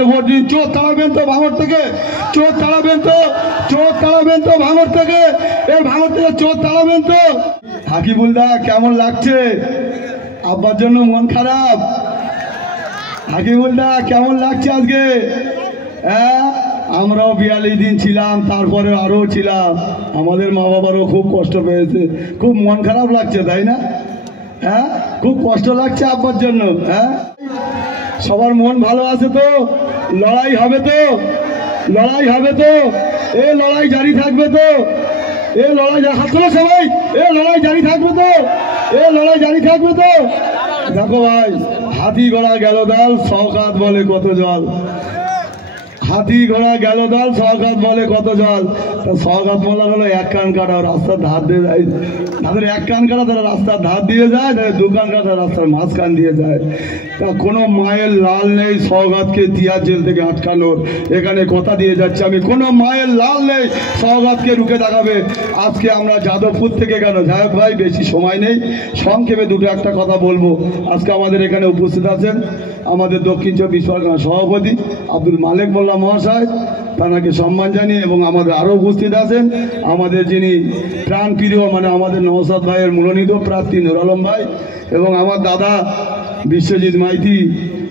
চোর তাড়াবেন তো ভাঙর থেকে, চোর তাড়াবেন তো, চোর তাড়াবেন তো ভাঙর থেকে, এই ভাঙর থেকে চোর তাড়াবেন তো। হাকিবুলদা কেমন লাগছে? আব্বার জন্য মন খারাপ? হাকিবুলদা কেমন লাগছে আজকে? হ্যাঁ, আমরাও 42 দিন ছিলাম, তারপরে আরও ছিলাম। আমাদের মা বাবারও খুব কষ্ট পেয়েছে, খুব মন খারাপ লাগছে, তাই না? হ্যাঁ, খুব কষ্ট লাগছে আব্বার জন্য। হ্যাঁ, সবার মন ভালো আছে তো? লড়াই হবে তো? লড়াই হবে তো? এ লড়াই জারি থাকবে তো? এ লড়াই হাত তোলো সবাই, এ লড়াই জারি থাকবে তো? এ লড়াই জারি থাকবে তো? দেখো ভাই, হাতি ঘোড়া গেল দাল, সওগাত বলে কত জল। হাতি ঘোড়া গেল দাল, সওগাত বলে কত জল। তা সওগাত মোল্লা হলো এক কান কাটা, রাস্তার ধার দিয়ে যায়। তাদের এক কান কাটা, তারা রাস্তার ধার দিয়ে যায়, তাদের দু কান কাটা রাস্তার মাঝখান দিয়ে যায়। তা কোনো মায়ের লাল নেই সওগাতকে তিয়ার জেল থেকে আটকানোর। এখানে কথা দিয়ে যাচ্ছে আমি, কোনো মায়ের লাল নেই সওগাতকে রুখে দেখাবে। আজকে আমরা যাদবপুর থেকে কেন, যাই হোক ভাই, বেশি সময় নেই, সংক্ষেপে দুটো একটা কথা বলবো। আজকে আমাদের এখানে উপস্থিত আছেন আমাদের দক্ষিণ 24 পরগনা সভাপতি আব্দুল মালেক মোল্লা মহাশয়, তাকে সম্মান জানিয়ে, এবং আমাদের আরও উপস্থিত আছেন আমাদের যিনি প্রাণপ্রিয়, মানে আমাদের নওশাদ ভাইয়ের মনোনীত প্রার্থী নুর আলম ভাই, এবং আমার দাদা বিশ্বজিৎ মাইতি।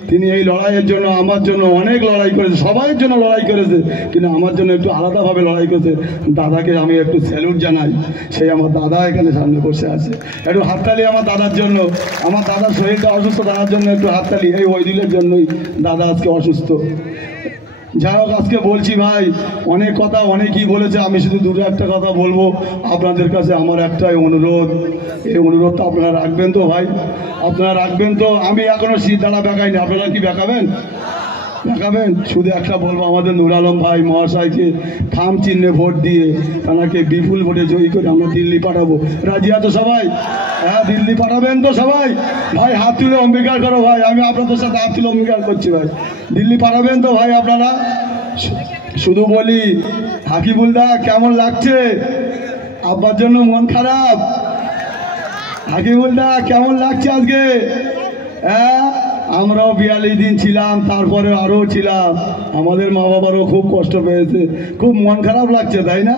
তিনি এই লড়াইয়ের জন্য, আমার জন্য অনেক লড়াই করেছে, সবাইয়ের জন্য লড়াই করেছে, কিন্তু আমার জন্য একটু আলাদাভাবে লড়াই করেছে। দাদাকে আমি একটু স্যালুট জানাই। সেই আমার দাদা এখানে সামনে বসে আছে, একটু হাততালি আমার দাদার জন্য। আমার দাদার শরীরটা অসুস্থ, দাদার জন্য একটু হাততালি। এই ওইদিনের জন্যই দাদা আজকে অসুস্থ। যাই হোক, আজকে বলছি ভাই, অনেক কথা অনেকেই বলেছে, আমি শুধু দুটো একটা কথা বলবো আপনাদের কাছে। আমার একটাই অনুরোধ, এই অনুরোধটা আপনারা রাখবেন তো ভাই? আপনারা রাখবেন তো? আমি এখনো সিদ্ধারা বেঁকাইনি, আপনারা কি বেঁকাবেন? দেখাবেন। শুধু একটা বলবো, আমাদের নুর আলম ভাই মহাশয়কে থাম চিহ্নে ভোট দিয়ে তাকে বিপুল ভোটে জয়ী করে আমরা দিল্লি পাঠাবো। রাজি আছো সবাই? হ্যাঁ, দিল্লি পাঠাবেন তো সবাই? ভাই হাত তুলে অঙ্গীকার করো ভাই, আমি আপনাদের সাথে হাত তুলে অঙ্গীকার করছি ভাই। দিল্লি পাঠাবেন তো ভাই আপনারা? শুধু বলি, হাকিবুলদা কেমন লাগছে? আব্বার জন্য মন খারাপ? হাকিবুলদা কেমন লাগছে আজকে? হ্যাঁ, আমরাও 42 দিন ছিলাম, তারপরে আরও ছিলাম। আমাদের মা বাবারও খুব কষ্ট পেয়েছে, খুব মন খারাপ লাগছে, তাই না?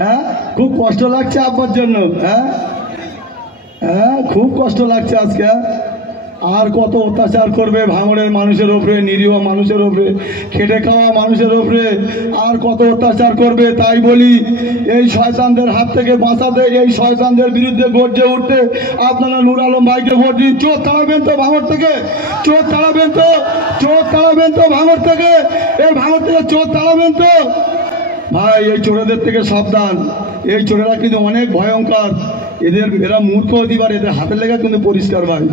হ্যাঁ, খুব কষ্ট লাগছে আব্বার জন্য। হ্যাঁ হ্যাঁ, খুব কষ্ট লাগছে আজকে। আর কত অত্যাচার করবে ভাঙড়ের মানুষের ওপরে, নিরীহ মানুষের ওপরে, খেটে খাওয়া মানুষের ওপরে আর কত অত্যাচার করবে? তাই বলি, এই শয়তানদের হাত থেকে বাঁচাতে, এই শয়তানদের বিরুদ্ধে গর্জে উঠতে আপনারা নুর আলম ভাইকে ভোট দিন। চোর তাড়াবেন তো ভাঙড় থেকে, চোর তাড়াবেন তো, চোর তাড়াবেন তো ভাঙড় থেকে, এই ভাঙড় থেকে চোর তাড়াবেন তো ভাই। এই চোরেদের থেকে সাবধান, এই চোরেরা কিন্তু অনেক ভয়ঙ্কর। এরা মূর্খ হতে পারে, এদের হাতের লেখা কিন্তু পরিষ্কার ভাই।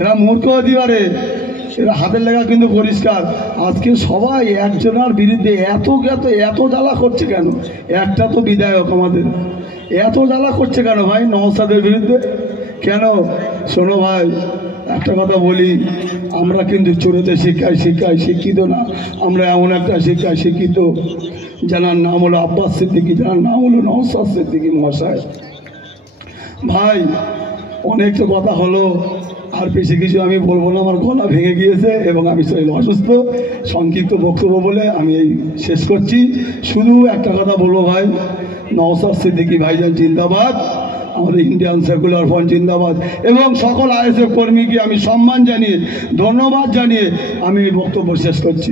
এরা মূর্খ হতে পারে, এরা হাতের লেখা কিন্তু পরিষ্কার। আজকে সবাই একজনের বিরুদ্ধে এত এত জ্বালা করছে কেন? একটা তো বিধায়ক আমাদের, এত জ্বালা করছে কেন ভাই নওশাদের বিরুদ্ধে? কেন? শোনো ভাই, একটা কথা বলি, আমরা কিন্তু চোরেতে শিক্ষিত না। আমরা এমন একটা শিক্ষায় শিক্ষিত, যার নাম হলো আব্বাস সিদ্দিকী, যার নাম হলো নওশাদ সিদ্দিকী মহাশয়। ভাই, অনেক তো কথা হলো, আর বেশি কিছু আমি বলবো না, আমার গলা ভেঙে গিয়েছে এবং আমি শরীর অসুস্থ। সংক্ষিপ্ত বক্তব্য বলে আমি এই শেষ করছি। শুধু একটা কথা বলবো ভাই, নওশাদ সিদ্দিকী ভাইজান জিন্দাবাদ, আমাদের ইন্ডিয়ান সেকুলার ফ্রন্ট জিন্দাবাদ, এবং সকল আইএসএফ কর্মীকে আমি সম্মান জানিয়ে, ধন্যবাদ জানিয়ে আমি এই বক্তব্য শেষ করছি।